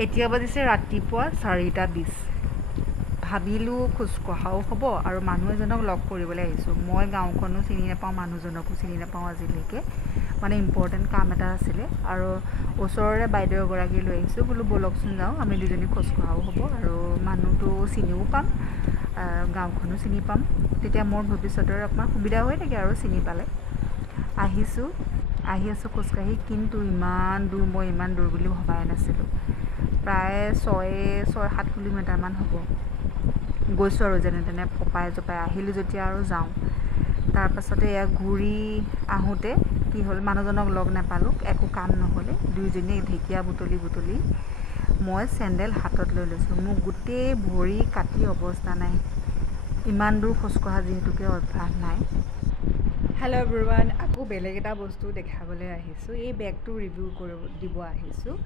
এতিয়া বাজিছে ৰাতিপুৱা 4:20 ভাবিলোঁ খোজকঢ়াও হ'ব আৰু মানুহ এজনক লগ কৰিবলৈ আহিছোঁ মই গাঁওখনো চিনি নাপাওঁ মানুহজনকো চিনি নাপাওঁ আজিলৈকে মানে ইম্পৰ্টেণ্ট কাম এটা আছিলে আৰু ওচৰৰে বাইদেউ এগৰাকী লৈ আহিছোঁ বোলো ব'লকচোন যাওঁ আমি দুজনী খোজকঢ়াও হ'ব আৰু মানুহটো চিনিও পাম গাঁওখনো চিনি পাম তেতিয়া মোৰ ভৱিষ্যতৰ অকণমান সুবিধা হৈ থাকে আৰু চিনি পালে আহি আছোঁ খোজকাঢ়ি কিন্তু ইমান দূৰ মই ইমান দূৰ বুলি ভবাই নাছিলোঁ প্ৰায় 6-7 কিলোমিটাৰমান হ'ব গৈছোঁ আৰু যেনে তেনে ফপাই জপাই আহিলোঁ যেতিয়া আৰু যাওঁ তাৰপাছতে এয়া ঘূৰি আহোঁতে কি হ'ল মানুহজনক লগ নাপালোঁ একো কাম নহ'লে দুয়োজনীয়ে ঢেকীয়া বুটলি মই চেণ্ডেল হাতত লৈ লৈছোঁ মোৰ গোটেই ভৰি কাটি অৱস্থা নাই ইমান দূৰ খোজকঢ়া যিহেতুকে অভ্যাস নাই হেল্ল' এভৰিৱান আকৌ বেলেগ এটা বস্তু দেখাবলৈ আহিছোঁ এই বেগটো ৰিভিউ দিব আহিছোঁ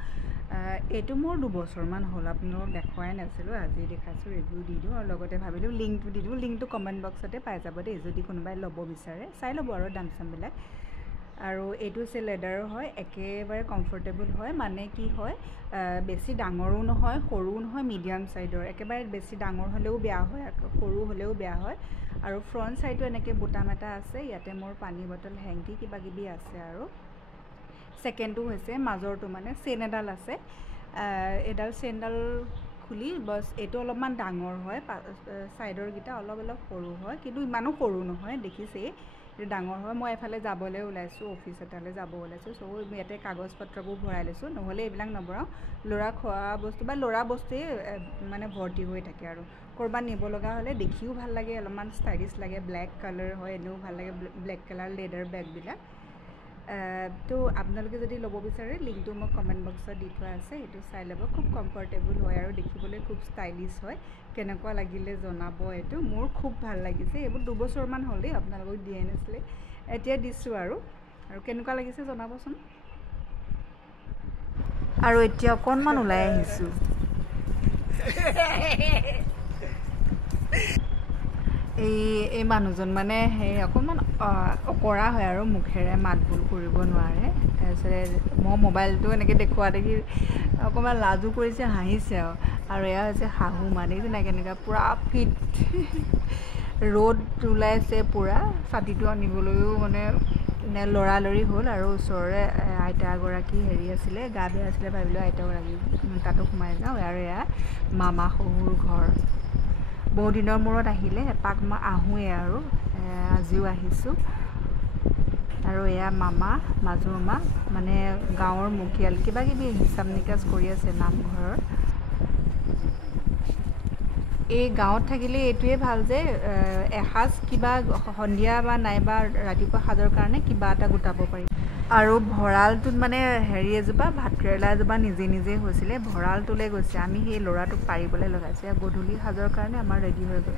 এইটো মোৰ 2 বছৰমান হ'ল আপোনালোকক দেখুৱাই নাছিলোঁ আজি দেখাইছোঁ ৰিভিউ দি দিওঁ আৰু লগতে ভাবিলোঁ লিংকটো দি দিওঁ লিংকটো কমেণ্ট বক্সতে পাই যাব দেই যদি কোনোবাই ল'ব বিচাৰে চাই ল'ব আৰু দাম চামবিলাক আৰু এইটো হৈছে লেডাৰৰ হয় একেবাৰে কমফৰ্টেবল হয় মানে কি হয় বেছি ডাঙৰো নহয় সৰুও নহয় মিডিয়াম ছাইডৰ একেবাৰে বেছি ডাঙৰ হ'লেও বেয়া হয় সৰু হ'লেও বেয়া হয় আৰু ফ্ৰণ্ট ছাইডটো এনেকৈ বুটাম এটা আছে ইয়াতে মোৰ পানী বটল হেংকি কিবাকিবি আছে আৰু ছেকেণ্ডটো হৈছে মাজৰটো মানে চেইন এডাল আছে এডাল চেইনডাল খুলি বছ এইটো অলপমান ডাঙৰ হয় ছাইডৰকেইটা অলপ সৰু হয় কিন্তু ইমানো সৰু নহয় দেখিছেই এইটো ডাঙৰ হয় মই এফালে যাবলৈ ওলাইছোঁ অফিচ এটালৈ যাব ওলাইছোঁ চ' ইয়াতে কাগজ পত্ৰবোৰ ভৰাই লৈছোঁ নহ'লে এইবিলাক নভৰাওঁ ল'ৰা খোৱা বস্তু বা ল'ৰা বস্তুৱেই মানে ভৰ্তি হৈ থাকে আৰু ক'ৰবাত নিব লগা হ'লে দেখিও ভাল লাগে অলপমান ষ্টাইলিছ লাগে ব্লেক কালাৰ হয় এনেও ভাল লাগে ব্লেক কালাৰ লেডাৰ বেগবিলাক তো আপোনালোকে যদি ল'ব বিচাৰে লিংকটো মই কমেণ্ট বক্সত দি থোৱা আছে সেইটো চাই ল'ব খুব কমফৰ্টেবল হয় আৰু দেখিবলৈ খুব ষ্টাইলিছ হয় কেনেকুৱা লাগিলে জনাব এইটো মোৰ খুব ভাল লাগিছে এইবোৰ 2 বছৰমান হ'ল দেই আপোনালোকক দিয়াই নাছিলে এতিয়া দিছোঁ আৰু কেনেকুৱা লাগিছে জনাবচোন আৰু এতিয়া অকণমান ওলাই আহিছোঁ এই মানুহজন মানে সেই অকণমান অকৰা হয় আৰু মুখেৰে মাত বোল কৰিব নোৱাৰে তাৰপিছতে মই মোবাইলটো এনেকৈ দেখুওৱা দেখি অকণমান লাজো কৰিছে হাঁহিছে আৰু এয়া হৈছে শাহু মা দেখিছে নাই কেনেকুৱা পূৰা ফিট ৰ'দ ওলাইছে পূৰা ছাতিটো আনিবলৈও মানে লৰালৰি হ'ল আৰু ওচৰৰে আইতা এগৰাকী হেৰি আছিলে গা বেয়া আছিলে ভাবিলোঁ আইতাগৰাকী তাতো সোমাই যাওঁ আৰু এয়া মামা শহুৰ ঘৰ বহু দিনৰ মূৰত আহিলে এপাক মই আহোঁৱেই আৰু আজিও আহিছোঁ আৰু এয়া মামা মাজু মামা মানে গাঁৱৰ মুখিয়াল কিবাকিবি হিচাপ নিকাচ কৰি আছে নামঘৰৰ এই গাঁৱত থাকিলে এইটোৱে ভাল যে এসাঁজ কিবা সন্ধিয়া বা নাইবা ৰাতিপুৱা সাজৰ কাৰণে কিবা এটা গোটাব পাৰি আৰু ভঁৰালটোত মানে হেৰি এজোপা ভাতকেৰেলা এজোপা নিজে হৈছিলে ভঁৰালটোলৈ গৈছে আমি সেই ল'ৰাটোক পাৰিবলৈ লগাইছোঁ গধূলি সাজৰ কাৰণে আমাৰ ৰেডি হৈ গ'ল